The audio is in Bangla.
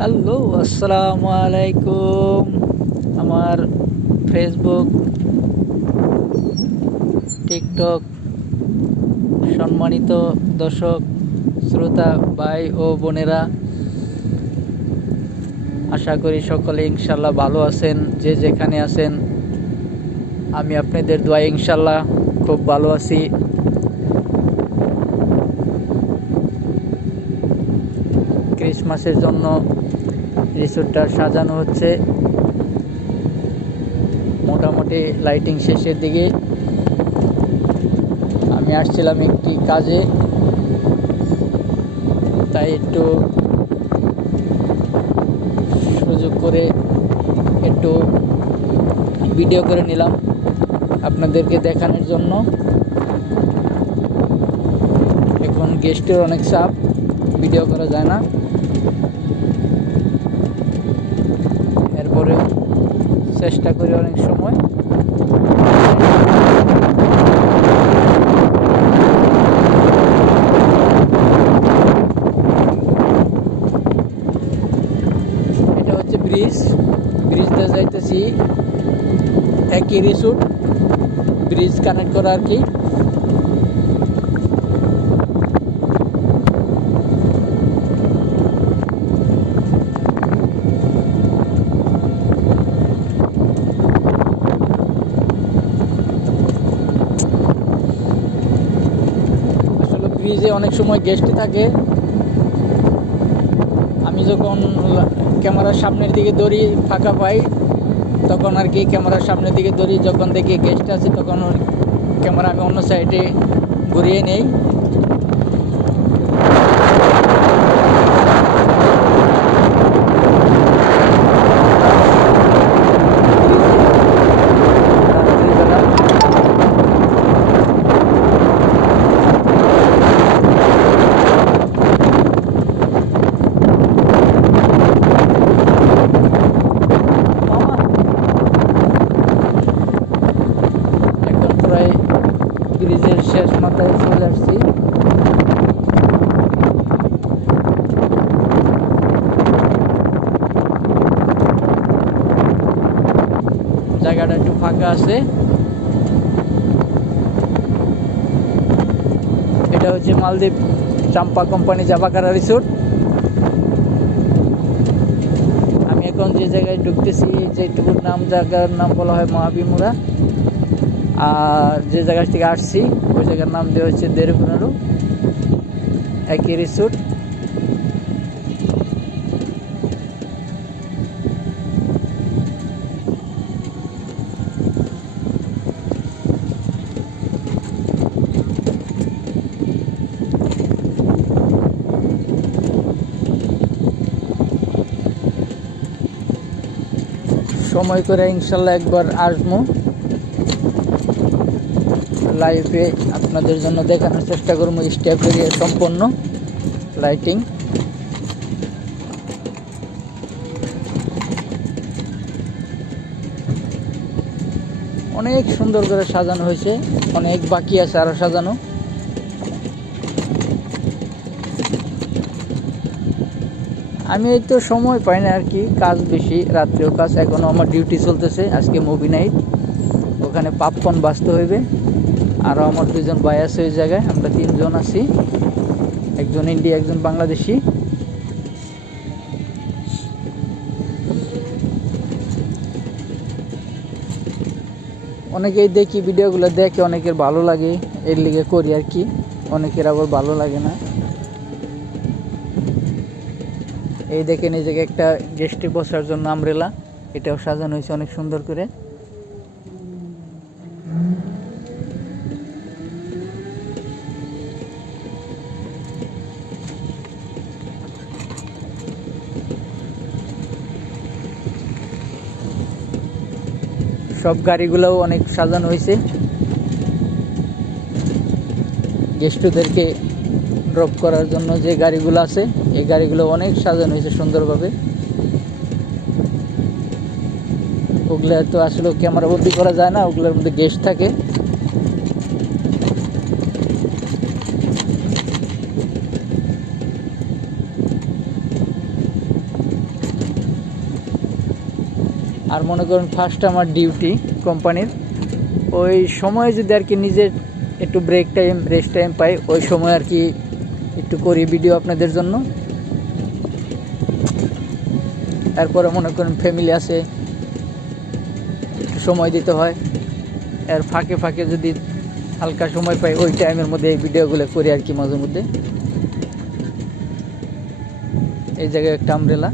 হ্যালো, আসসালামু আলাইকুম। আমার ফেসবুক, টিকটক সম্মানিত দর্শক, শ্রোতা ভাই ও বোনেরা, আশা করি সকলে ইনশাল্লাহ ভালো আছেন। যে যেখানে আছেন, আমি আপনাদের দোয়ায় ইনশাল্লাহ খুব ভালো আছি। ক্রিসমাসের জন্য রিসোর্টটা সাজানো হচ্ছে, মোটামুটি লাইটিং শেষের দিকে। আমি আসছিলাম একটি কাজে, তাই একটু সুযোগ করে একটু ভিডিও করে নিলাম আপনাদেরকে দেখানোর জন্য। এখন গেস্টের অনেক চাপ, ভিডিও করা যায় না, এরপরে চেষ্টা করি অনেক সময়। এটা হচ্ছে ব্রিজটা যাইতেছি, একই রিসোর্ট, ব্রিজ কানেক্ট করা আর কি। ব্রিজে অনেক সময় গেস্ট থাকে, আমি যখন ক্যামেরার সামনের দিকে দৌড়ি ফাঁকা পাই তখন আর কি ক্যামেরার সামনের দিকে দৌড়ি, যখন দেখি গেস্ট আছে তখন ক্যামেরা আমি অন্য সাইডে ঘুরিয়ে নেই। ব্রিজের শেষ মাথায় চলে আসছি। জায়গাটা একটু ফাঁকা আছে। এটা হচ্ছে মালদ্বীপ চাম্পা কোম্পানি জাবাকারা রিসোর্ট। আমি এখন যে জায়গায় ঢুকতেছি, যেটুকুর নাম, জায়গার নাম বলা হয় মহাবিমুরা, আর যে জায়গা থেকে আসছি ওই জায়গার নাম দেওয়া হচ্ছে দেরকুনারু, একই রিসোর্ট। সময় করে ইনশাল্লাহ একবার আসবো, লাইভে আপনাদের জন্য দেখানোর চেষ্টা করবো স্টেপ এরিয়া সম্পন্ন লাইটিং। অনেক সুন্দর করে সাজানো হয়েছে, অনেক বাকি আছে আরো সাজানো। আমি এই তো সময় পাই না আর কি, কাজ বেশি, রাত্রেও কাজ। এখনও আমার ডিউটি চলতেছে, আজকে মুভি নাইট, ওখানে পপকর্ন বাজতে হইবে। আরও আমার দুজন ভাই আছে ওই জায়গায়, আমরা তিনজন আছি, একজন ইন্ডিয়া, একজন বাংলাদেশি। অনেকেই দেখি ভিডিওগুলো দেখে, অনেকের ভালো লাগে, এর লিগে করি আর কি, অনেকের আবার ভালো লাগে না। এই দেখেন এই জায়গায় একটা গেস্টে বসার জন্য আমব্রেলা, এটাও সাজানো হয়েছে অনেক সুন্দর করে। সব গাড়িগুলোও অনেক সাজানো হয়েছে, গেস্টদেরকে ড্রপ করার জন্য যে গাড়িগুলো আছে এই গাড়িগুলো অনেক সাজানো হয়েছে সুন্দরভাবে। ওগুলো তো আসলে ক্যামেরা বন্দি করা যায় না, ওগুলোর মধ্যে গেস্ট থাকে। আর মনে করেন ফার্স্ট আমার ডিউটি কোম্পানির, ওই সময় যদি আর কি নিজের একটু ব্রেক টাইম রেস্ট টাইম পাই, ওই সময় আর কি একটু করি ভিডিও আপনাদের জন্য। এরপরে মনে করেন ফ্যামিলি আছে, একটু সময় দিতে হয়। এর ফাঁকে ফাঁকে যদি হালকা সময় পাই, ওই টাইমের মধ্যে এই ভিডিওগুলো করি আর কি মাঝে মধ্যে। এই জায়গায় একটা আমব্রেলা।